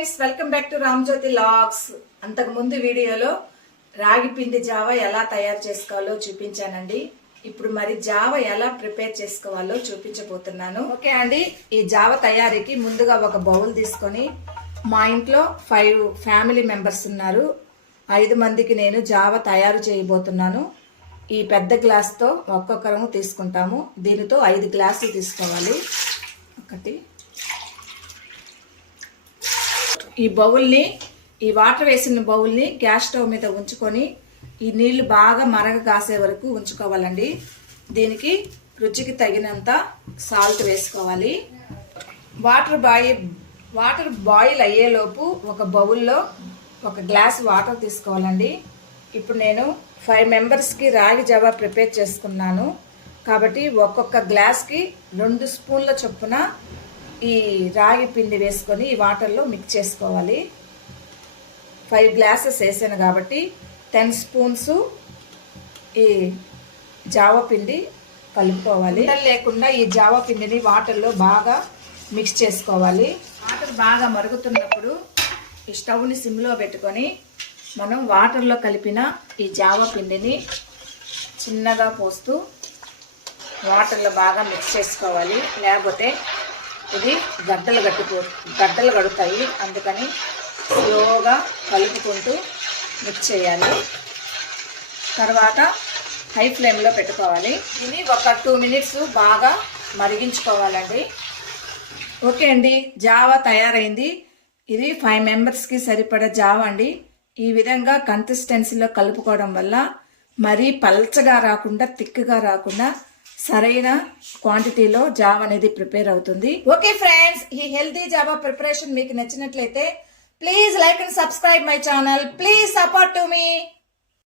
Friends, welcome back to Ramjyothi vlogs. అంతకు ముందు వీడియోలో రాగి పిండి జావా ఎలా తయారు చేసుకోవాలో చూపించానండి. ఇప్పుడు మరి జావా ఎలా ప్రిపేర్ చేసుకోవాలో చూపించబోతున్నాను. ఓకే అండి, ఈ జావా తయారీకి ముందుగా ఒక బౌల్ తీసుకొని, మా ఇంట్లో 5 ఫ్యామిలీ మెంబర్స్ ఉన్నారు. 5 మందికి నేను జావా తయారు చేయబోతున్నాను. ఈ పెద్ద గ్లాస్తో ఒక్కొక్కరము తీసుకుంటాము. దీనితో 5 గ్లాసులు తీసుకోవాలి. ఒకటి ఈ బౌల్ని, ఈ వాటర్ వేసిన బౌల్ని గ్యాస్ స్టవ్ మీద ఉంచుకొని ఈ నీళ్లు బాగా మరగ కాసే వరకు ఉంచుకోవాలండి. దీనికి రుచికి తగినంత సాల్ట్ వేసుకోవాలి. వాటర్ బాయిల్ అయ్యేలోపు ఒక బౌల్లో 1 గ్లాస్ వాటర్ తీసుకోవాలండి. ఇప్పుడు నేను 5 మెంబర్స్కి రాగి జావా ప్రిపేర్ చేసుకున్నాను కాబట్టి ఒక్కొక్క గ్లాస్కి 2 స్పూన్ల చొప్పున ఈ రాగి పిండి వేసుకొని ఈ వాటర్లో మిక్స్ చేసుకోవాలి. 5 గ్లాసెస్ వేసాను కాబట్టి 10 స్పూన్స్ ఈ జావా పిండి కలుపుకోవాలి. లేకుండా ఈ జావా పిండిని వాటర్లో బాగా మిక్స్ చేసుకోవాలి. వాటర్ బాగా మరుగుతున్నప్పుడు ఈ స్టవ్ని సిమ్లో పెట్టుకొని మనం వాటర్లో కలిపిన ఈ జావా పిండిని చిన్నగా పోస్తూ వాటర్లో బాగా మిక్స్ చేసుకోవాలి. లేకపోతే ఇది గడ్డలు కడుతాయి. అందుకని స్లోగా కలుపుకుంటూ మిక్స్ చేయాలి. తర్వాత హై ఫ్లేమ్లో పెట్టుకోవాలి. ఇది ఒక 2 మినిట్స్ బాగా మరిగించుకోవాలండి. ఓకే అండి, జావా తయారైంది. ఇది 5 మెంబర్స్కి సరిపడా జావా అండి. ఈ విధంగా కన్సిస్టెన్సీలో కలుపుకోవడం వల్ల మరీ పల్చగా రాకుండా, థిక్గా రాకుండా సరైన క్వాంటిటీలో జావా అనేది ప్రిపేర్ అవుతుంది. ఓకే ఫ్రెండ్స్, ఈ హెల్తీ జావా ప్రిపరేషన్ మీకు నచ్చినట్లయితే please like and subscribe my channel. Please support to me.